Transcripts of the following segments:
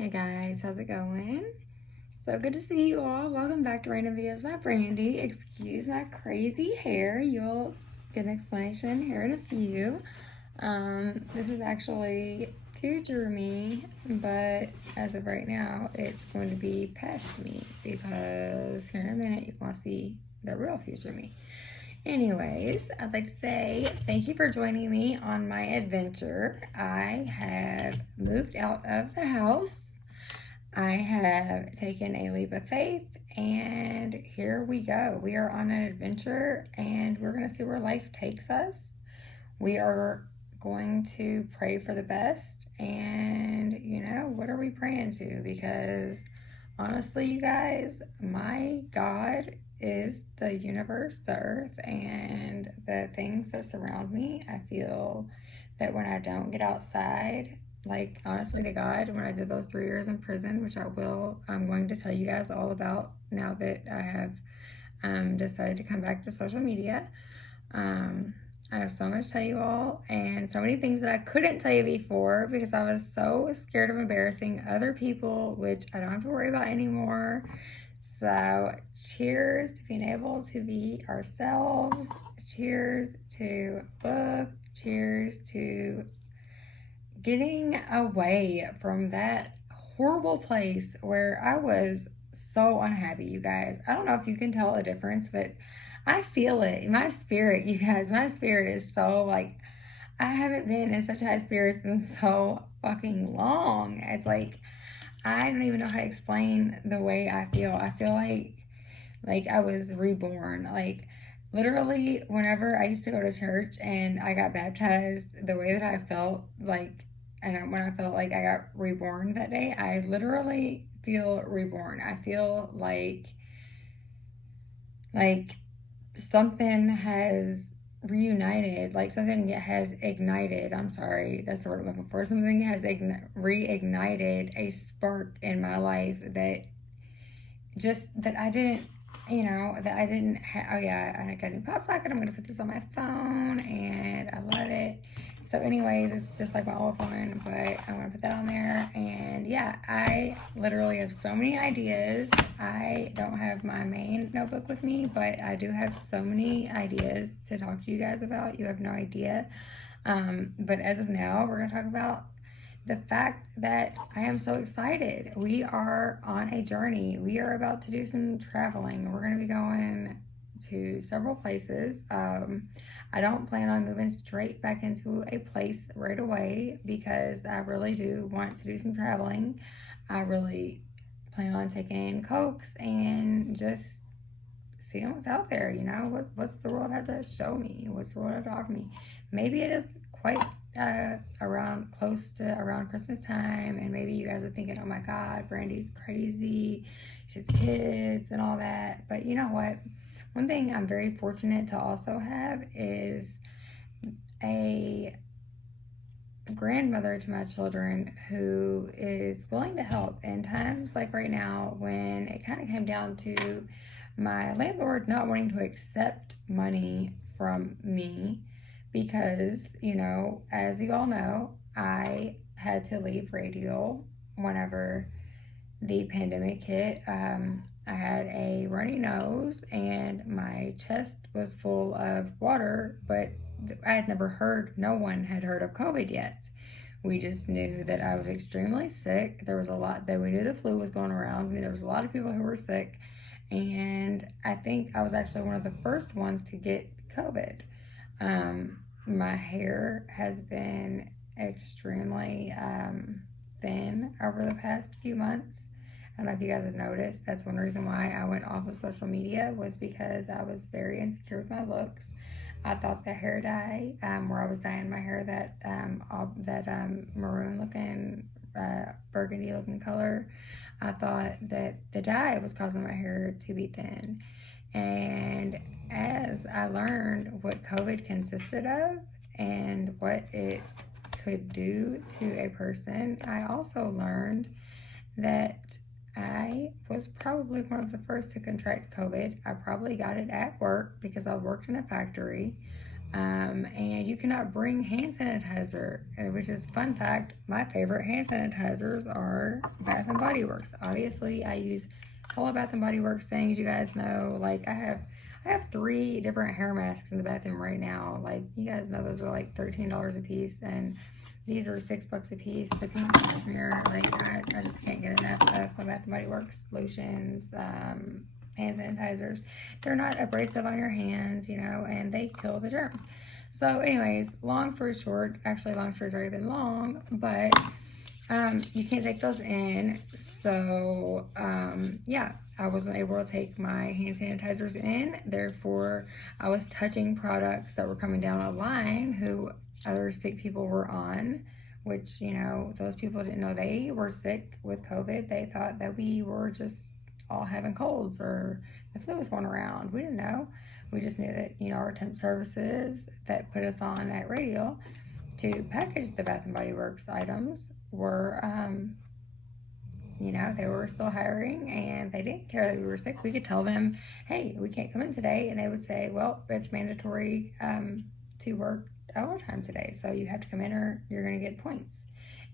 Hey guys, how's it going? So good to see you all. Welcome back to Random Videos by Brandy. Excuse my crazy hair. You'll get an explanation here in a few. This is actually future me, but as of right now, it's going to be past me because here in a minute you will see the real future me. Anyways, I'd like to say thank you for joining me on my adventure. I have moved out of the house. I have taken a leap of faith, and here we go. We are on an adventure, and we're going to see where life takes us. We are going to pray for the best, and what are we praying to? Because honestly, you guys, my God is the universe, the earth, and the things that surround me. I feel that when I don't get outside, like honestly to God, when I did those 3 years in prison, which I'm going to tell you guys all about now that I have decided to come back to social media. I have so much to tell you all, and so many things that I couldn't tell you before because I was so scared of embarrassing other people, which I don't have to worry about anymore. So cheers to being able to be ourselves. Cheers to book. Cheers to getting away from that horrible place where I was so unhappy, you guys. I don't know if you can tell a difference, but I feel it in my spirit, you guys. My spirit is so like, I haven't been in such high spirits in so fucking long. It's like, I don't even know how to explain the way I feel. I feel like I was reborn. Like, literally, whenever I used to go to church and I got baptized, the way that I felt like, and when I felt like I got reborn that day, I literally feel reborn. I feel like something has reunited, like something has ignited. I'm sorry, that's the word I'm looking for. Something has reignited a spark in my life that I didn't, that I didn't have. Oh yeah, I got a new pop socket. I'm gonna put this on my phone, and I love it. So anyways, it's just like my old one, but I'm gonna put that on there. And yeah, I literally have so many ideas. I don't have my main notebook with me, but I do have so many ideas to talk to you guys about. You have no idea. But as of now, we're gonna talk about the fact that I am so excited. We are on a journey. We are about to do some traveling. We're going to be going to several places. I don't plan on moving straight back into a place right away because I really do want to do some traveling. I really plan on taking Cokes and just seeing what's out there. What's the world have to show me? What's the world have to offer me? Maybe it is quite close to around Christmas time, and maybe you guys are thinking, oh my God, Brandy's crazy, she's kids and all that. But you know what? One thing I'm very fortunate to also have is a grandmother to my children who is willing to help in times like right now when it kind of came down to my landlord not wanting to accept money from me because, as you all know, I had to leave Radial whenever the pandemic hit. I had a runny nose and my chest was full of water, but I had never heard, no one had heard of COVID yet. We just knew that I was extremely sick. There was a lot that we knew the flu was going around. There was a lot of people who were sick. And I think I was actually one of the first ones to get COVID. My hair has been extremely thin over the past few months. I don't know if you guys have noticed. That's one reason why I went off of social media, was because I was very insecure with my looks. I thought the hair dye, where I was dyeing my hair that maroon looking, burgundy looking color, I thought that the dye was causing my hair to be thin. And as I learned what COVID consisted of and what it could do to a person, I also learned that I was probably one of the first to contract COVID. I probably got it at work because I worked in a factory. And you cannot bring hand sanitizer, which is fun fact. My favorite hand sanitizers are Bath and Body Works. Obviously, I use all of Bath and Body Works things. You guys know, like I have 3 different hair masks in the bathroom right now. Like you guys know, those are like $13 a piece, and these are $6 a piece. The pink cashmere, like I just can't get enough of my Bath and Body Works lotions. Hand sanitizers. They're not abrasive on your hands, you know, and they kill the germs. So, anyways, long story short, actually, long story's already been long, but you can't take those in. So, yeah, I wasn't able to take my hand sanitizers in. Therefore, I was touching products that were coming down a line who other sick people were on, which, you know, those people didn't know they were sick with COVID. They thought that we were just all having colds or the flu was going around. We didn't know. We just knew that, you know, our temp services that put us on at Radial to package the Bath and Body Works items were, you know, they were still hiring and they didn't care that we were sick. We could tell them, hey, we can't come in today. And they would say, well, it's mandatory to work overtime today. So you have to come in or you're going to get points.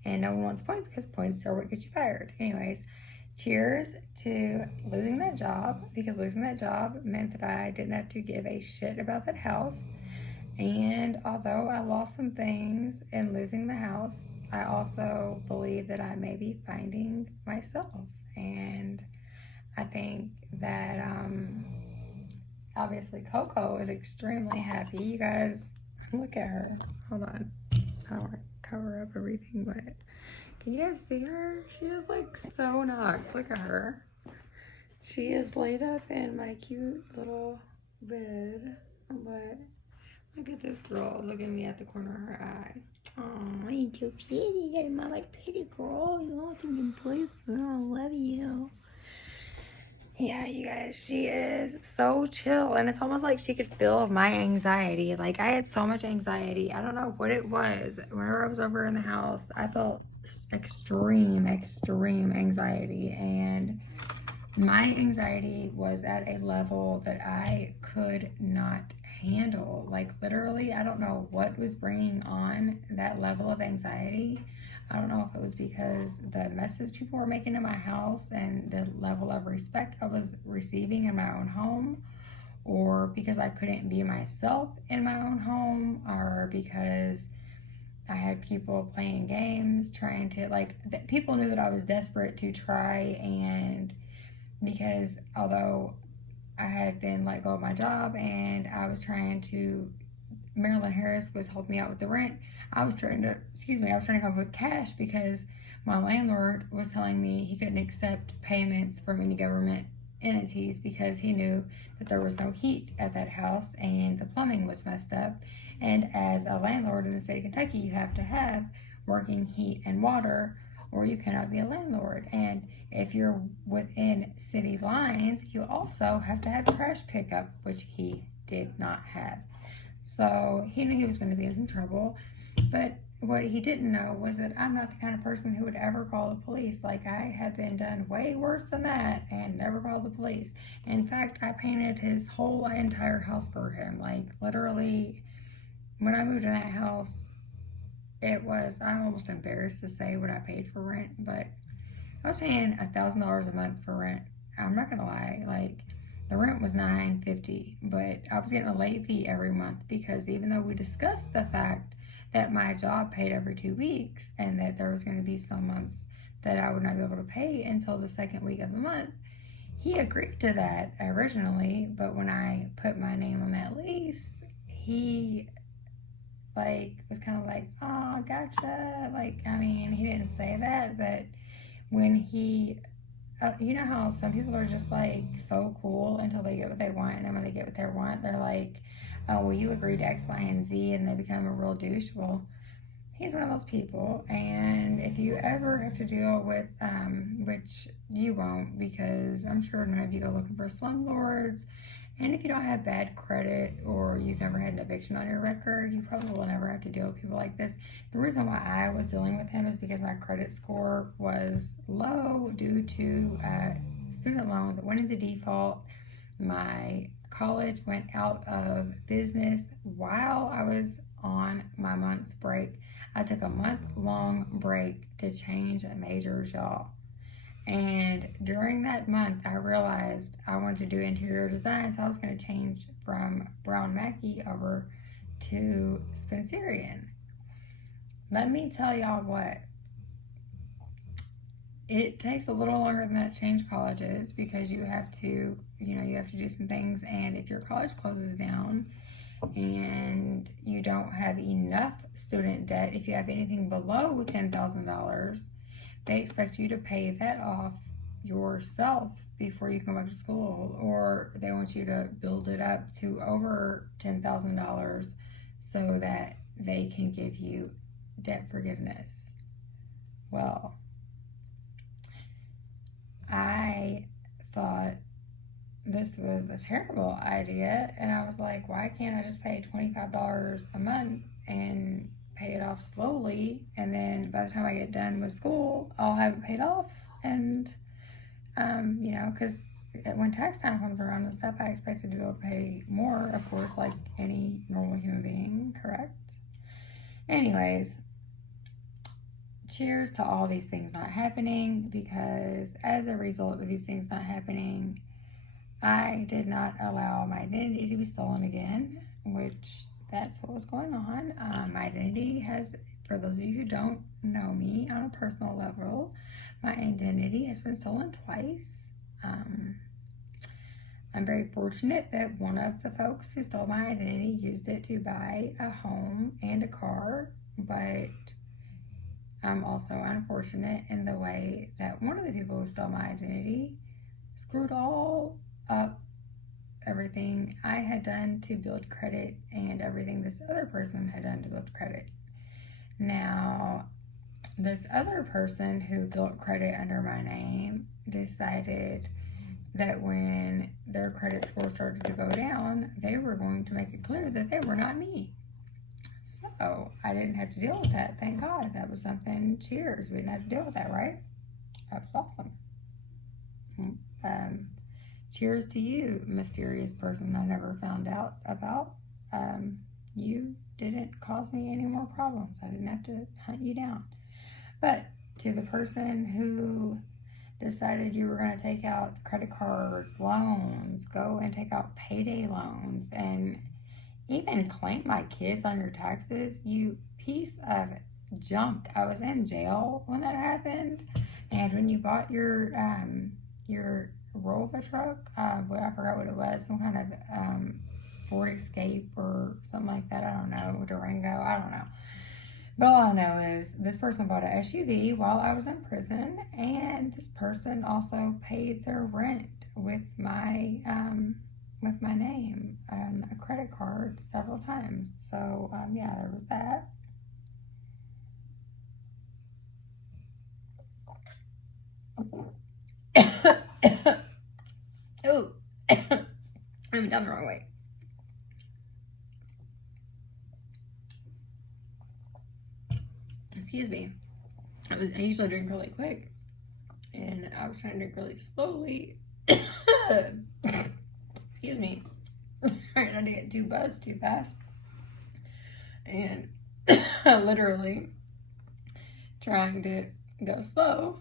And no one wants points because points are what gets you fired. Anyways, cheers to losing that job, because losing that job meant that I didn't have to give a shit about that house. And although I lost some things in losing the house, I also believe that I may be finding myself. And I think that obviously Coco is extremely happy. You guys, look at her. Hold on. I don't want to cover up everything, but can you guys see her? She is like so knocked. Look at her. She is laid up in my cute little bed. But look at this girl looking at me at the corner of her eye. Oh, you're too pretty. You're my like pretty girl. You want to be boyfriend. I love you. Yeah, you guys, she is so chill, and it's almost like she could feel my anxiety. Like, I had so much anxiety. I don't know what it was. Whenever I was over in the house, I felt extreme anxiety, and my anxiety was at a level that I could not handle. Like, literally, I don't know what was bringing on that level of anxiety. I don't know if it was because the messes people were making in my house and the level of respect I was receiving in my own home, or because I couldn't be myself in my own home, or because I had people playing games, trying to, like, people knew that I was desperate to try, and because although I had been let go of my job and I was trying to, Marilyn Harris was helping me out with the rent. I was trying to come up with cash because my landlord was telling me he couldn't accept payments from any government entities because he knew that there was no heat at that house and the plumbing was messed up. And as a landlord in the state of Kentucky, you have to have working heat and water or you cannot be a landlord. And if you're within city lines, you also have to have trash pickup, which he did not have. So he knew he was going to be in some trouble. But what he didn't know was that I'm not the kind of person who would ever call the police. Like, I have been done way worse than that and never called the police. In fact, I painted his whole entire house for him. Like, literally, when I moved in that house, I'm almost embarrassed to say what I paid for rent, but I was paying $1,000 a month for rent. I'm not gonna lie, like, the rent was $950, but I was getting a late fee every month because even though we discussed the fact that my job paid every 2 weeks and that there was going to be some months that I would not be able to pay until the second week of the month, he agreed to that originally, but when I put my name on that lease, he was kind of like, oh, gotcha. Like, I mean, he didn't say that, but when he, you know how some people are just like so cool until they get what they want, and then when they get what they want, they're like, oh, well, you agreed to X, Y, and Z, and they become a real douche. Well, he's one of those people, and if you ever have to deal with, which you won't, because I'm sure none of you go looking for slumlords, and if you don't have bad credit or you've never had an eviction on your record, you probably will never have to deal with people like this. The reason why I was dealing with him is because my credit score was low due to student loan that went into default. My college went out of business while I was on my month's break. I took a month-long break to change majors, y'all. And during that month, I realized I wanted to do interior design, so I was going to change from Brown Mackie over to Spencerian. Let me tell y'all what. It takes a little longer than that change colleges because you have to do some things, and if your college closes down and you don't have enough student debt, if you have anything below $10,000, they expect you to pay that off yourself before you come back to school, or they want you to build it up to over $10,000 so that they can give you debt forgiveness. Well, I thought this was a terrible idea, and I was like, why can't I just pay $25 a month and pay it off slowly, and then by the time I get done with school, I'll have it paid off? And because when tax time comes around and stuff, I expected to be able to pay more, of course, like any normal human being, correct? Anyways, cheers to all these things not happening, because as a result of these things not happening, I did not allow my identity to be stolen again, which that's what was going on. My identity has, for those of you who don't know me on a personal level, my identity has been stolen twice. I'm very fortunate that one of the folks who stole my identity used it to buy a home and a car, but I'm also unfortunate in the way that one of the people who stole my identity screwed all up everything I had done to build credit and everything this other person had done to build credit. Now, this other person who built credit under my name decided that when their credit score started to go down, they were going to make it clear that they were not me. So I didn't have to deal with that. Thank God. That was something. Cheers. We didn't have to deal with that, right? That was awesome. Cheers to you, mysterious person I never found out about. You didn't cause me any more problems. I didn't have to hunt you down. But to the person who decided you were going to take out credit cards, loans, go and take out payday loans, and even claim my kids on your taxes, you piece of junk. I was in jail when that happened. And when you bought your Rover truck, I forgot what it was, some kind of Ford Escape or something like that, I don't know, Durango, I don't know. But all I know is this person bought an SUV while I was in prison, and this person also paid their rent with my name on a credit card several times. So yeah, there was that. Oh, I'm done the wrong way. Excuse me. I usually drink really quick, and I was trying to drink really slowly. Excuse me. Trying not to get too buzzed too fast. And literally trying to go slow,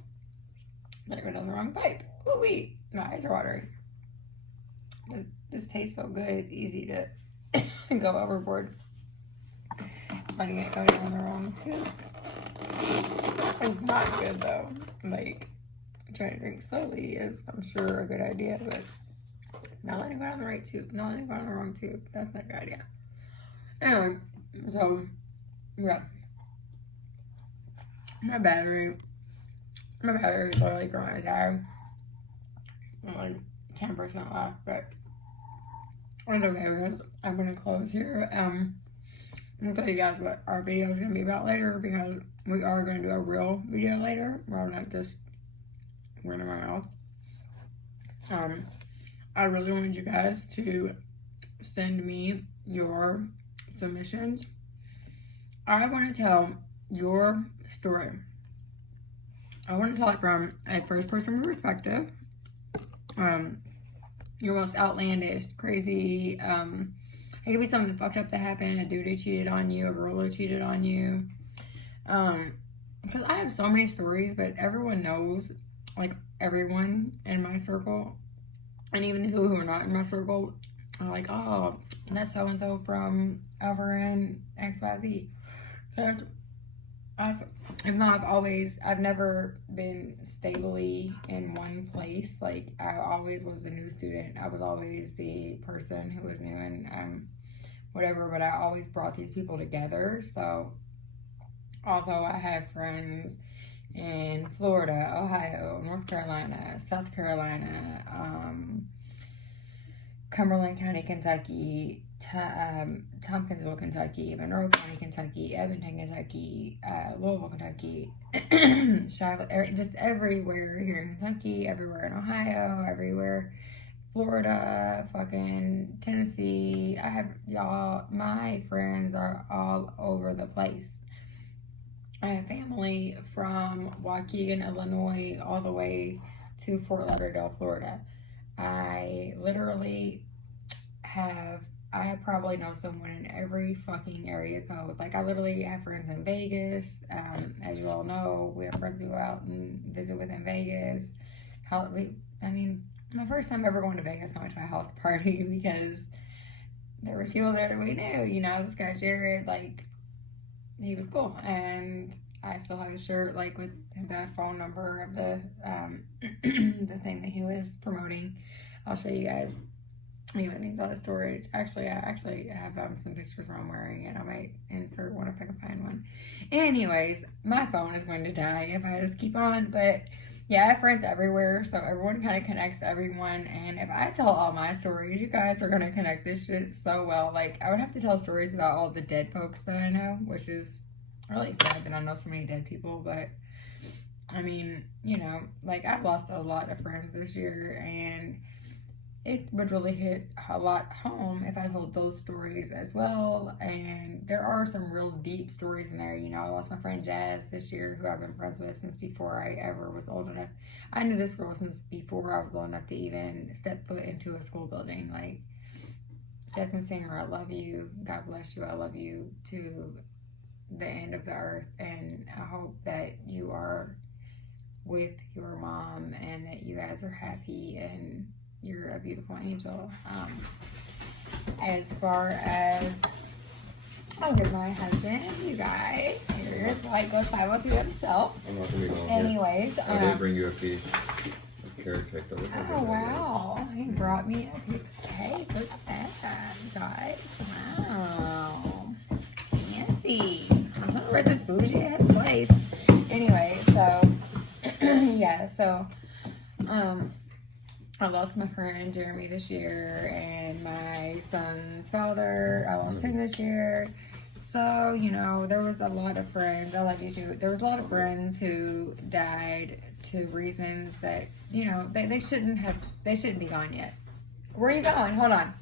but I go down the wrong pipe. Ooh wee, my eyes are watering. This tastes so good, it's easy to go overboard. Letting it go down the wrong tube. It's not good though. Like, trying to drink slowly is, I'm sure, a good idea, but not letting it go down the right tube, not letting it go down the wrong tube. That's not a good idea. Anyway, so, yeah. My battery is literally going to die. I'm like 10% left, but it's okay because I'm going to close here. I'll tell you guys what our video is going to be about later, because we are going to do a real video later rather than just running my mouth. I really wanted you guys to send me your submissions. I want to tell your story. I want to tell it from a first person perspective. your most outlandish, crazy, it could be something fucked up that happened, a dude who cheated on you, a girl who cheated on you. Because I have so many stories, but everyone knows, like, everyone in my circle, and even the people who are not in my circle are like, oh, that's so-and-so from over in XYZ. So I've never been stably in one place. Like, I always was a new student. I was always the person who was new and whatever, but I always brought these people together. So, although I have friends in Florida, Ohio, North Carolina, South Carolina, Cumberland County, Kentucky, Tompkinsville, Kentucky, Monroe County, Kentucky, Edmonton, Kentucky, Louisville, Kentucky, Charlotte, just everywhere here in Kentucky, everywhere in Ohio, everywhere, Florida, fucking Tennessee. I have y'all, my friends are all over the place. I have family from Waukegan, Illinois, all the way to Fort Lauderdale, Florida. I probably know someone in every fucking area code. Like, I literally have friends in Vegas. As you all know, we have friends we go out and visit with in Vegas. My first time ever going to Vegas, I went to a house party because there were people there that we knew. You know, this guy Jared, like, he was cool. And I still have a shirt, like, with the phone number of the the thing that he was promoting. I'll show you guys. He needs all the storage. Actually, I have some pictures where I'm wearing it. I might insert one if I can find one. Anyways, my phone is going to die if I just keep on. But yeah, I have friends everywhere, so everyone kind of connects to everyone. And if I tell all my stories, you guys are going to connect this shit so well. Like, I would have to tell stories about all the dead folks that I know, which is really sad that I know so many dead people. But I mean, you know, like, I've lost a lot of friends this year, and it would really hit a lot home if I told those stories as well. And there are some real deep stories in there. You know, I lost my friend Jazz this year, who I've been friends with since before I ever was old enough. I knew this girl since before I was old enough to even step foot into a school building. Like, Jasmine Singer, I love you. God bless you. I love you to the end of the earth. And I hope that you are with your mom and that you guys are happy and you're a beautiful angel. As far as, here's my husband, you guys. Here's White Ghost 502 himself. I'm not gonna be going. Anyways, I did bring you a piece of carrot cake. Oh wow! He brought me a piece of cake. Look at that, guys! Wow, fancy. We're at this bougie ass place. Anyway, so yeah, so I lost my friend Jeremy this year, and my son's father, I lost him this year. So, you know, there was a lot of friends. I love you too. There was a lot of friends who died to reasons that, you know, they shouldn't be gone yet. Where are you going? Hold on.